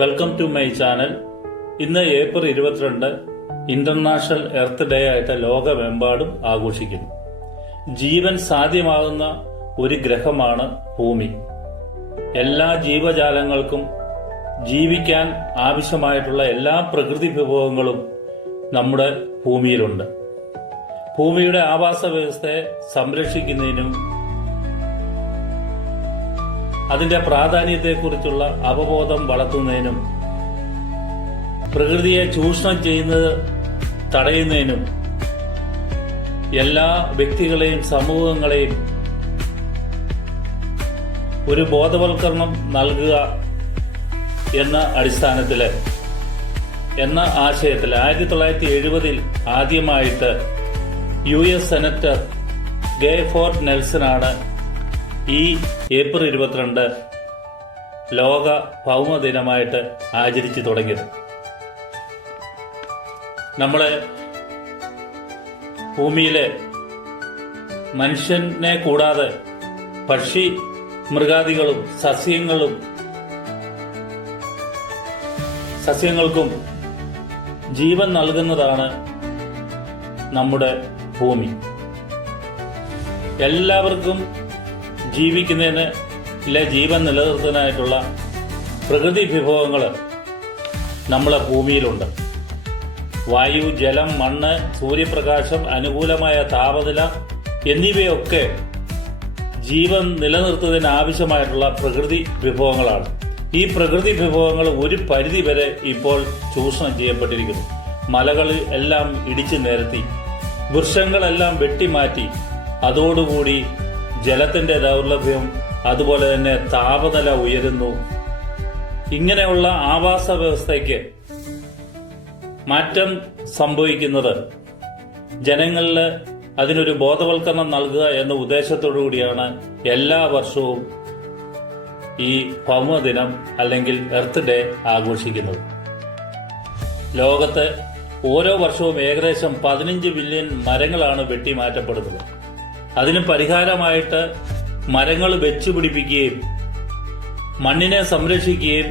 Welcome to my channel. ഇന്ന് April 22 international earth day ആയിട്ട് ലോകമെമ്പാടും ആഘോഷിക്കുന്നു. ജീവൻ സാധ്യമാകുന്ന ഒരു ഗ്രഹമാണ് ഭൂമി. എല്ലാ ജീവജാലങ്ങൾക്കും ജീവിക്കാൻ ആവശ്യമായിട്ടുള്ള എല്ലാ പ്രകൃതി വിഭവങ്ങളും നമ്മുടെ ഭൂമിയിലുണ്ട്. ഭൂമിയുടെ ആവാസ വ്യവസ്ഥയെ സംരക്ഷിക്കുന്നതിനും അതിന്റെ പ്രാധാന്യത്തെക്കുറിച്ചുള്ള അവബോധം വളർത്തുന്നതിനും പ്രകൃതിയെ ചൂഷണം ചെയ്യുന്നത് തടയുന്നതിനും എല്ലാ വ്യക്തികളെയും സമൂഹങ്ങളെയും ഒരു ബോധവൽക്കരണം നൽകുക എന്ന അടിസ്ഥാനത്തില് എന്ന ആശയത്തിൽ 1970 ആദ്യമായിട്ട് US സെനറ്റർ ഗേഫോർഡ് നെൽസനാണ് ഈ ഏപ്രിൽ 22 ലോക ഭൗമദിനമായിട്ട് ആചരിച്ചു തുടങ്ങിയത്. നമ്മളെ ഭൂമിയിലെ മനുഷ്യനെ കൂടാതെ പക്ഷി മൃഗാദികളും സസ്യങ്ങൾക്കും ജീവൻ നൽകുന്നതാണ് നമ്മുടെ ഭൂമി. എല്ലാവർക്കും ജീവിക്കുന്നതിന് ജീവൻ നിലനിർത്താനായിട്ടുള്ള പ്രകൃതി വിഭവങ്ങൾ നമ്മളെ ഭൂമിയിലുണ്ട്. വായു, ജലം, മണ്ണ്, സൂര്യപ്രകാശം, അനുകൂലമായ താപനില എന്നിവയൊക്കെ ജീവൻ നിലനിർത്തുന്നതിന് ആവശ്യമായിട്ടുള്ള പ്രകൃതി വിഭവങ്ങളാണ്. ഈ പ്രകൃതി വിഭവങ്ങൾ ഒരു പരിധി വരെ ഇപ്പോൾ ചൂഷണം ചെയ്യപ്പെട്ടിരിക്കുന്നു. മലകൾ എല്ലാം ഇടിച്ചു നിരത്തി, വൃക്ഷങ്ങളെല്ലാം വെട്ടിമാറ്റി, അതോടുകൂടി ജലത്തിന്റെ ദൗർലഭ്യം, അതുപോലെ തന്നെ താപനില ഉയരുന്നു. ഇങ്ങനെയുള്ള ആവാസ വ്യവസ്ഥയ്ക്ക് മാറ്റം സംഭവിക്കുന്നത് ജനങ്ങളിൽ അതിനൊരു ബോധവൽക്കരണം നൽകുക എന്ന ഉദ്ദേശത്തോടു കൂടിയാണ് എല്ലാ വർഷവും ഈ ഭൗമദിനം അല്ലെങ്കിൽ എർത്ത് ഡേ ആഘോഷിക്കുന്നത്. ലോകത്ത് ഓരോ വർഷവും ഏകദേശം 15 ബില്യൺ മരങ്ങളാണ് വെട്ടിമാറ്റപ്പെടുന്നത്. അതിന് പരിഹാരമായിട്ട് മരങ്ങൾ വെച്ചുപിടിപ്പിക്കുകയും മണ്ണിനെ സംരക്ഷിക്കുകയും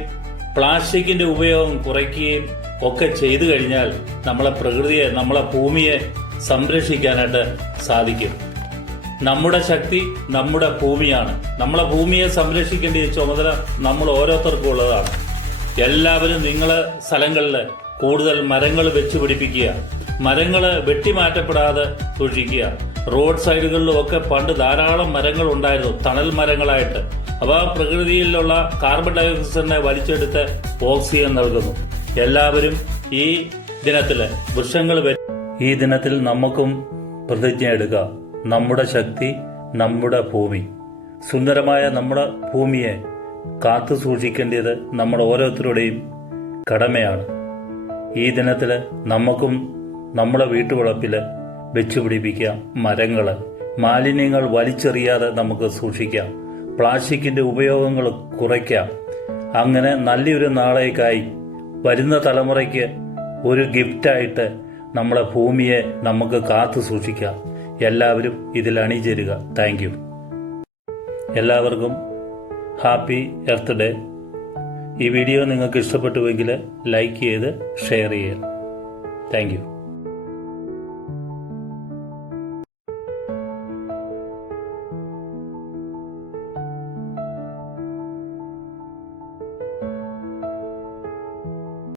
പ്ലാസ്റ്റിക്കിന്റെ ഉപയോഗം കുറയ്ക്കുകയും ഒക്കെ ചെയ്തു കഴിഞ്ഞാൽ നമ്മളെ പ്രകൃതിയെ, നമ്മളെ ഭൂമിയെ സംരക്ഷിക്കാനായിട്ട് സാധിക്കും. നമ്മുടെ ശക്തി നമ്മുടെ ഭൂമിയാണ്. നമ്മളെ ഭൂമിയെ സംരക്ഷിക്കേണ്ട ചുമതല നമ്മൾ ഓരോരുത്തർക്കും ഉള്ളതാണ്. എല്ലാവരും നിങ്ങളെ സ്ഥലങ്ങളിൽ കൂടുതൽ മരങ്ങൾ വെച്ചുപിടിപ്പിക്കുക, മരങ്ങൾ വെട്ടിമാറ്റപ്പെടാതെ സൂക്ഷിക്കുക. റോഡ് സൈഡുകളിലും ഒക്കെ പണ്ട് ധാരാളം മരങ്ങൾ ഉണ്ടായിരുന്നു, തണൽ മരങ്ങളായിട്ട്. അവ പ്രകൃതിയിലുള്ള കാർബൺ ഡയോക്സൈഡിനെ വലിച്ചെടുത്ത് ഓക്സിജൻ നൽകുന്നു. എല്ലാവരും ഈ ദിനത്തിൽ നമുക്കും പ്രതിജ്ഞ എടുക്കുക. നമ്മുടെ ശക്തി നമ്മുടെ ഭൂമി. സുന്ദരമായ നമ്മുടെ ഭൂമിയെ കാത്തു സൂക്ഷിക്കേണ്ടത് നമ്മൾ ഓരോരുത്തരുടെയും കടമയാണ്. ഈ ദിനത്തിൽ നമുക്കും നമ്മുടെ വീട്ടുവളപ്പില് വെച്ചുപിടിപ്പിക്കാം മരങ്ങള്. മാലിന്യങ്ങൾ വലിച്ചെറിയാതെ നമുക്ക് സൂക്ഷിക്കാം. പ്ലാസ്റ്റിക്കിന്റെ ഉപയോഗങ്ങൾ കുറയ്ക്കാം. അങ്ങനെ നല്ലൊരു നാളേക്കായി വരുന്ന തലമുറയ്ക്ക് ഒരു ഗിഫ്റ്റായിട്ട് നമ്മളെ ഭൂമിയെ നമുക്ക് കാത്തു സൂക്ഷിക്കാം. എല്ലാവരും ഇതിൽ അണിചേരുക. Thank you. എല്ലാവർക്കും ഹാപ്പി എർത്ത് ഡേ. ഈ വീഡിയോ നിങ്ങൾക്ക് ഇഷ്ടപ്പെട്ടുവെങ്കിൽ ലൈക്ക് ചെയ്ത് ഷെയർ ചെയ്യുക. Thank U.